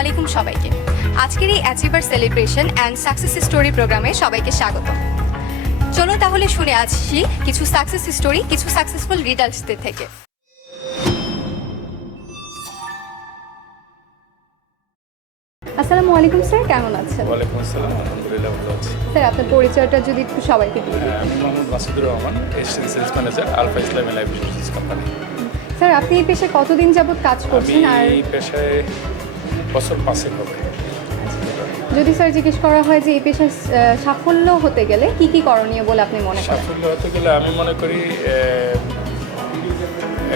আলাইকুম সবাইকে। আজকের এই achiever celebration and success story প্রোগ্রামে সবাইকে স্বাগত। চলো তাহলে শুনে আসছি কিছু সাকসেস স্টোরি কিছু সাকসেসফুল রিডার্সদের থেকে। আসসালামু আলাইকুম স্যার কেমন আছেন? ওয়ালাইকুম আসসালাম আলহামদুলিল্লাহ ভালো আছি। স্যার আপনার পরিচয়টা যদি একটু সবাইকে দিয়ে দিন। আমি Mohammad Masudur Rahman assistant sales manager Alpha Islami life insurance company sir আপনি এই পেশায় কতদিন যাবত কাজ করছেন আর এই পেশায় বছর পাঁচেক হবে। যদি স্যার জিজ্ঞেস করা হয় যে এই পেশায় সাফল্য হতে গেলে কি কি করণীয় বলে আপনি মনে করেন? সাফল্য হতে গেলে আমি মনে করি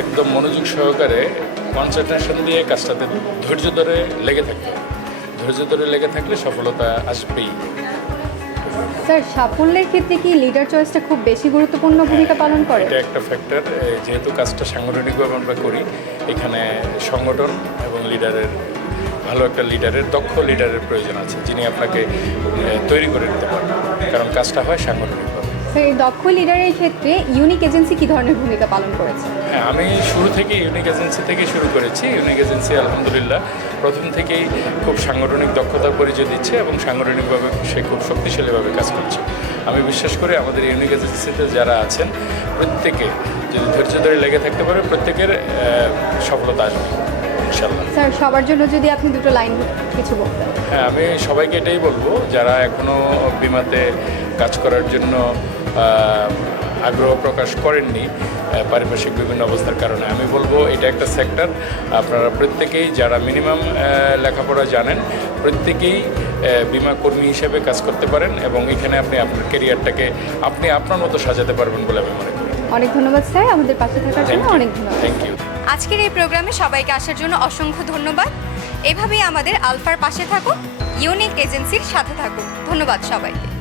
একদম মনোযোগ সহকারে কনসেন্ট্রেশন দিয়ে কাজটাতে ধৈর্য ধরে লেগে থাকতে ধৈর্য ধরে লেগে থাকলে সফলতা আসবেই। স্যার সাফল্যের ক্ষেত্রে কি লিডার চয়েসটা খুব বেশি গুরুত্বপূর্ণ ভূমিকা পালন করে? এটা একটা ফ্যাক্টর যেহেতু কাজটা সাংগঠনিকভাবে আমরা করি এখানে সংগঠন এবং লিডারের ভালো একটা লিডারের দক্ষ লিডারের প্রয়োজন আছে যিনি আপনাকে তৈরি করে নিতে পারবেন। কারণ কাজটা হয় সাংগঠনিকভাবে। স্যার দক্ষ লিডারের ক্ষেত্রে ইউনিক এজেন্সি কি ধরনের ভূমিকা পালন করেছে? হ্যাঁ আমি শুরু থেকে ইউনিক এজেন্সি থেকে শুরু করেছি। ইউনিক এজেন্সি আলহামদুলিল্লাহ। প্রথম থেকেই খুব সাংগঠনিক দক্ষতার পরিচয় দিচ্ছে এবং সাংগঠনিকভাবে সে খুব শক্তিশালীভাবে কাজ করছে। আমি বিশ্বাস করি আমাদের ইউনিক এজেন্সিতে যারা আছেন প্রত্যেকে যদি ধৈর্য ধরে লেগে থাকতে পারে প্রত্যেকের সফলতা আসবে। ইনশাল্লাহ স্যার সবার জন্য যদি আপনি দুটো লাইন কিছু বলতেন। হ্যাঁ আমি সবাইকে এটাই বলব যারা এখনও বিমাতে কাজ করার জন্য আগ্রহ প্রকাশ করেননি পারিপার্শ্বিক বিভিন্ন অবস্থার কারণে। আমি বলব এটা একটা সেক্টর আপনারা প্রত্যেকেই যারা মিনিমাম লেখাপড়া জানেন প্রত্যেকেই বিমা কর্মী হিসেবে কাজ করতে পারেন এবং এখানে আপনি আপনার কেরিয়ারটাকে আপনি আপনার মতো সাজাতে পারবেন বলে আমি মনে করি। অনেক ধন্যবাদ স্যার। আমাদের পাশে থাকার জন্য অনেক ধন্যবাদ। থ্যাংক ইউ আজকের এই প্রোগ্রামে সবাইকে আসার জন্য অসংখ্য ধন্যবাদ। এভাবেই আমাদের আলফার পাশে থাকুন ইউনিক এজেন্সির সাথে থাকুন। ধন্যবাদ সবাইকে।